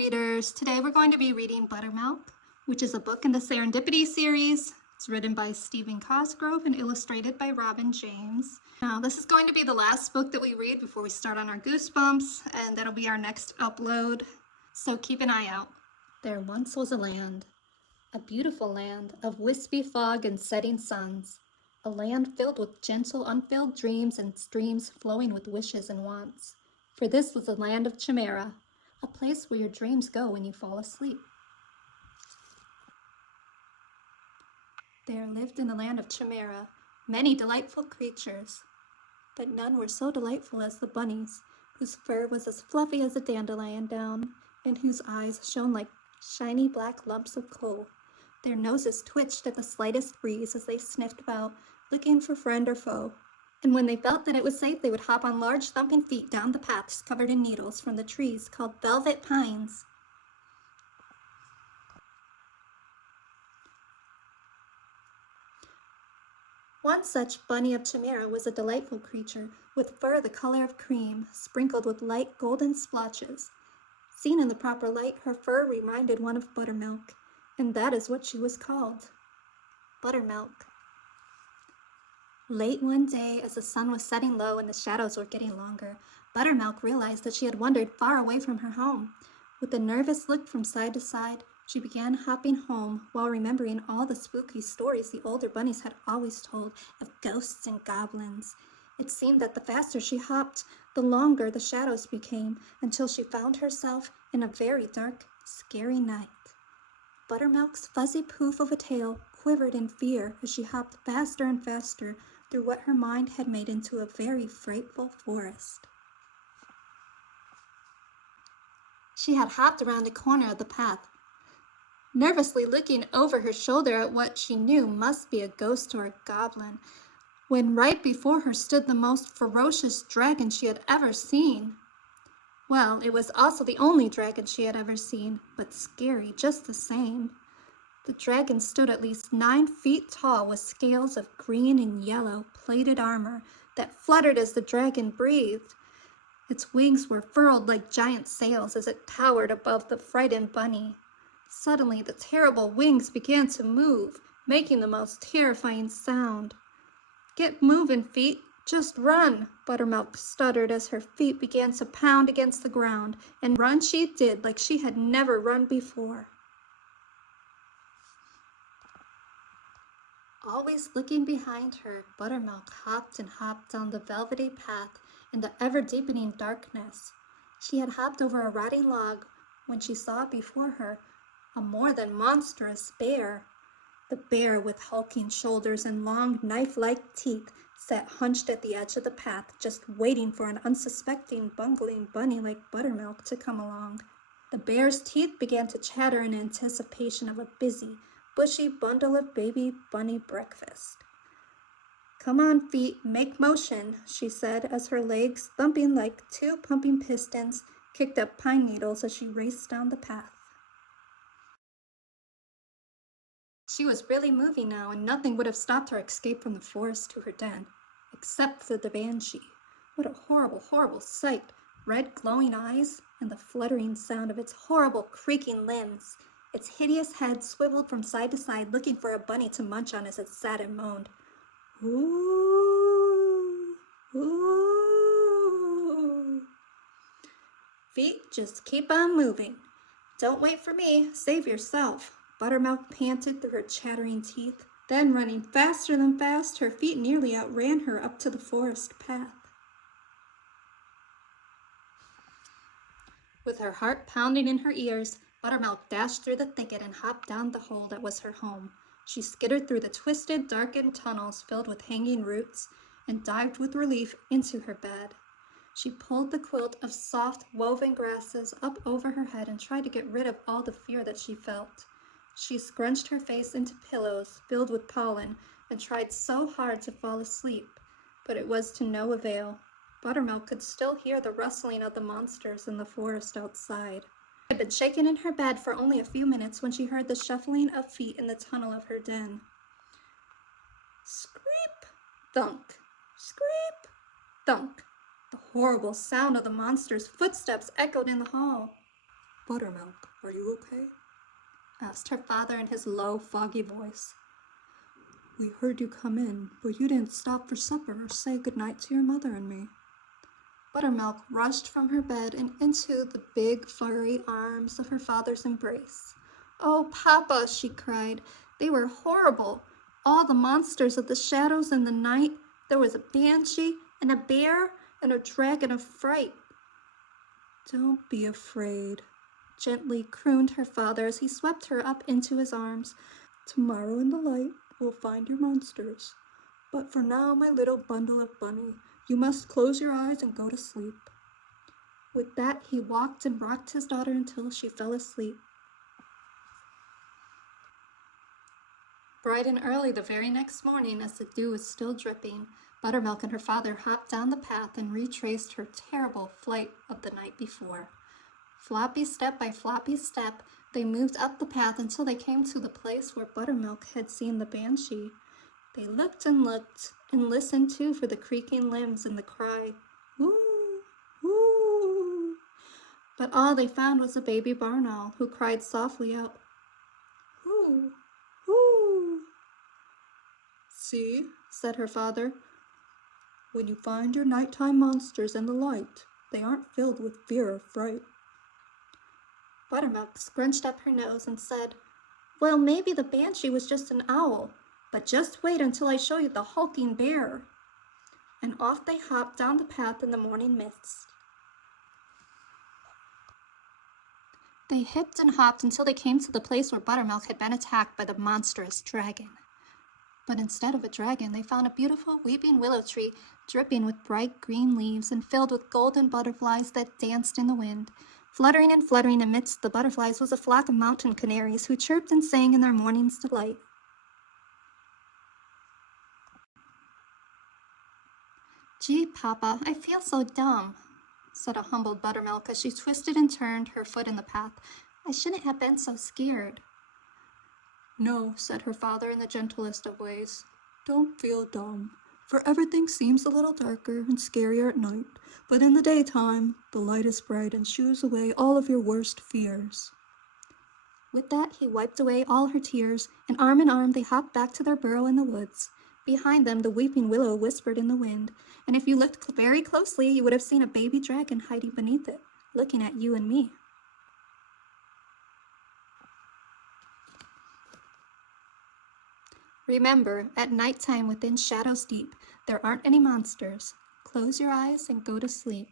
readers. Today we're going to be reading Buttermilk, which is a book in the Serendipity series. It's written by Stephen Cosgrove and illustrated by Robin James. Now, this is going to be the last book that we read before we start on our Goosebumps, and that'll be our next upload, so keep an eye out. There once was a land, a beautiful land of wispy fog and setting suns, a land filled with gentle, unfilled dreams and streams flowing with wishes and wants. For this was the land of Chimera, a place where your dreams go when you fall asleep. There lived in the land of Chimera many delightful creatures, but none were so delightful as the bunnies, whose fur was as fluffy as a dandelion down, and whose eyes shone like shiny black lumps of coal. Their noses twitched at the slightest breeze as they sniffed about, looking for friend or foe. And when they felt that it was safe, they would hop on large thumping feet down the paths covered in needles from the trees called velvet pines. One such bunny of Chimera was a delightful creature, with fur the color of cream, sprinkled with light golden splotches. Seen in the proper light, her fur reminded one of Buttermilk, and that is what she was called. Buttermilk. Late one day, as the sun was setting low and the shadows were getting longer, Buttermilk realized that she had wandered far away from her home. With a nervous look from side to side, she began hopping home while remembering all the spooky stories the older bunnies had always told of ghosts and goblins. It seemed that the faster she hopped, the longer the shadows became, until she found herself in a very dark, scary night. Buttermilk's fuzzy poof of a tail quivered in fear as she hopped faster and faster through what her mind had made into a very frightful forest. She had hopped around a corner of the path, nervously looking over her shoulder at what she knew must be a ghost or a goblin, when right before her stood the most ferocious dragon she had ever seen. Well, it was also the only dragon she had ever seen, but scary just the same. The dragon stood at least 9 feet tall with scales of green and yellow plated armor that fluttered as the dragon breathed. Its wings were furled like giant sails as it towered above the frightened bunny. Suddenly, the terrible wings began to move, making the most terrifying sound. "Get moving, feet. Just run," Buttermilk stuttered as her feet began to pound against the ground, and run she did like she had never run before. Always looking behind her, Buttermilk hopped and hopped down the velvety path in the ever-deepening darkness. She had hopped over a rotting log when she saw before her a more than monstrous bear. The bear, with hulking shoulders and long knife-like teeth, sat hunched at the edge of the path, just waiting for an unsuspecting, bungling bunny like Buttermilk to come along. The bear's teeth began to chatter in anticipation of a busy, bushy bundle of baby bunny breakfast. "Come on, feet, make motion," she said, as her legs, thumping like 2 pumping pistons, kicked up pine needles as she raced down the path. She was really moving now, and nothing would have stopped her escape from the forest to her den, except for the banshee. What a horrible, horrible sight! Red glowing eyes, and the fluttering sound of its horrible creaking limbs. Its hideous head swiveled from side to side, looking for a bunny to munch on as it sat and moaned. "Ooh, ooh." "Feet, just keep on moving. Don't wait for me, save yourself," Buttermilk panted through her chattering teeth. Then, running faster than fast, her feet nearly outran her up to the forest path. With her heart pounding in her ears, Buttermilk dashed through the thicket and hopped down the hole that was her home. She skittered through the twisted, darkened tunnels filled with hanging roots and dived with relief into her bed. She pulled the quilt of soft, woven grasses up over her head and tried to get rid of all the fear that she felt. She scrunched her face into pillows filled with pollen and tried so hard to fall asleep, but it was to no avail. Buttermilk could still hear the rustling of the monsters in the forest outside. She had been shaken in her bed for only a few minutes when she heard the shuffling of feet in the tunnel of her den. Screep! Thunk! Screep! Thunk! The horrible sound of the monster's footsteps echoed in the hall. Buttermilk, are you okay? Asked her father in his low, foggy voice. We heard you come in, but you didn't stop for supper or say goodnight to your mother and me. Buttermilk rushed from her bed and into the big, furry arms of her father's embrace. "Oh, Papa," she cried, "they were horrible. All the monsters of the shadows and the night. There was a banshee and a bear and a dragon of fright." Don't be afraid, gently crooned her father as he swept her up into his arms. Tomorrow in the light we'll find your monsters. But for now, my little bundle of bunny, you must close your eyes and go to sleep. With that, he walked and rocked his daughter until she fell asleep. Bright and early the very next morning, as the dew was still dripping, Buttermilk and her father hopped down the path and retraced her terrible flight of the night before. Floppy step by floppy step, they moved up the path until they came to the place where Buttermilk had seen the banshee. They looked and listened too for the creaking limbs and the cry, "Woo, woo!" But all they found was a baby barn owl who cried softly out, "Woo, woo!" See, said her father, when you find your nighttime monsters in the light, they aren't filled with fear or fright. Buttermilk scrunched up her nose and said, "Well, maybe the banshee was just an owl, but just wait until I show you the hulking bear." And off they hopped down the path in the morning mist. They hipped and hopped until they came to the place where Buttermilk had been attacked by the monstrous dragon. But instead of a dragon, they found a beautiful weeping willow tree dripping with bright green leaves and filled with golden butterflies that danced in the wind. Fluttering and fluttering amidst the butterflies was a flock of mountain canaries who chirped and sang in their morning's delight. "Gee, Papa, I feel so dumb," said a humbled Buttermilk as she twisted and turned her foot in the path. "I shouldn't have been so scared." "No," said her father in the gentlest of ways. "Don't feel dumb, for everything seems a little darker and scarier at night, but in the daytime, the light is bright and shoos away all of your worst fears." With that, he wiped away all her tears, and arm in arm they hopped back to their burrow in the woods. Behind them, the weeping willow whispered in the wind, and if you looked very closely, you would have seen a baby dragon hiding beneath it, looking at you and me. Remember, at nighttime within shadows deep, there aren't any monsters. Close your eyes and go to sleep.